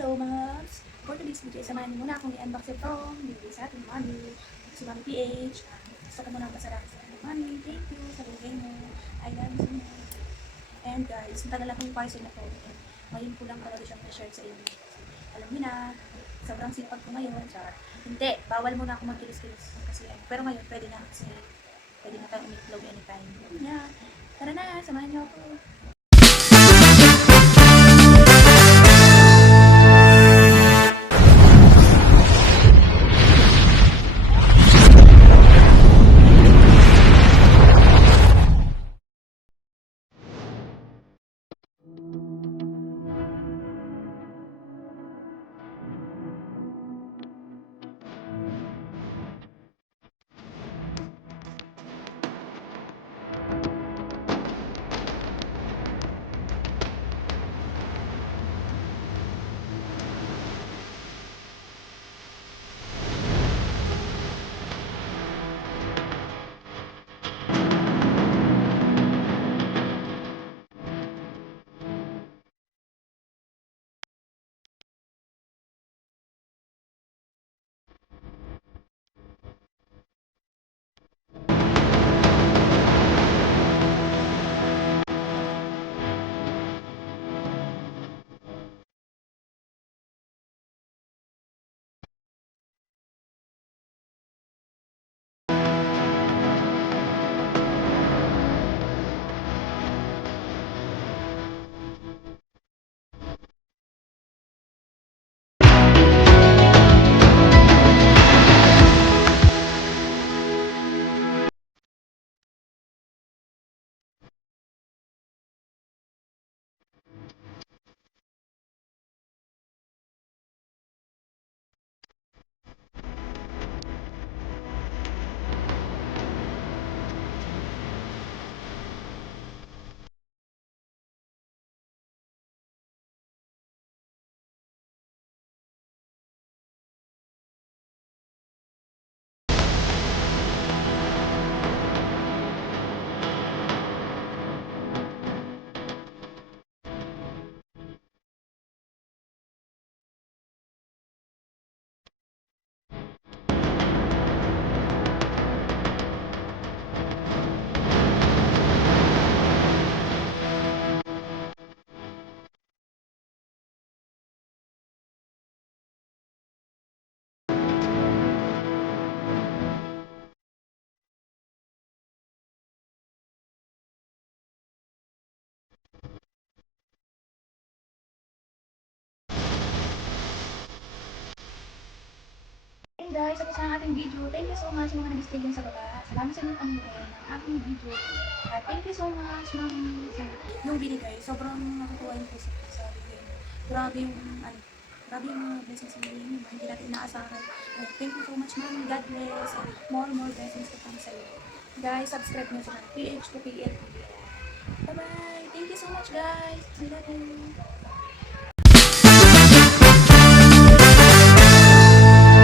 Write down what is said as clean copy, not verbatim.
Hello mga loves! For today's video, samahan niyo muna akong i-unbox itong bibili sa ating mommy. Si Mommy PH. Gusto ko muna pasarap sa ating mommy. Thank you sa bigay mo. I love you so much. And guys, matagal na itong parcel na po. Ngayon ko lang talaga siyang na-share sa inyo. Alam niyo na, sobrang sipag ko ngayon. Char. Hindi, bawal muna ako magkilis-kilis. Kasi, pero ngayon, pwede na. Kasi pwede na tayong umitlog anytime. Yan. Tara na, samahan niyo ako. And guys, tapos na ang ating video. Thank you so much mga nag-stay dyan sa baba. Salamat sa inyong panunood ng ating video. At thank you so much mga sa yung binigay. Sobrang natutuwa yung puso ko sa video niyo. Grabe yung grabe yung mga blessings na hindi hindi natin inaasahan. Thank you so much ma'am. God bless. And more blessings to come sa iyo. Guys, subscribe nyo sa PH to PL. Bye-bye. Thank you so much guys. I love you.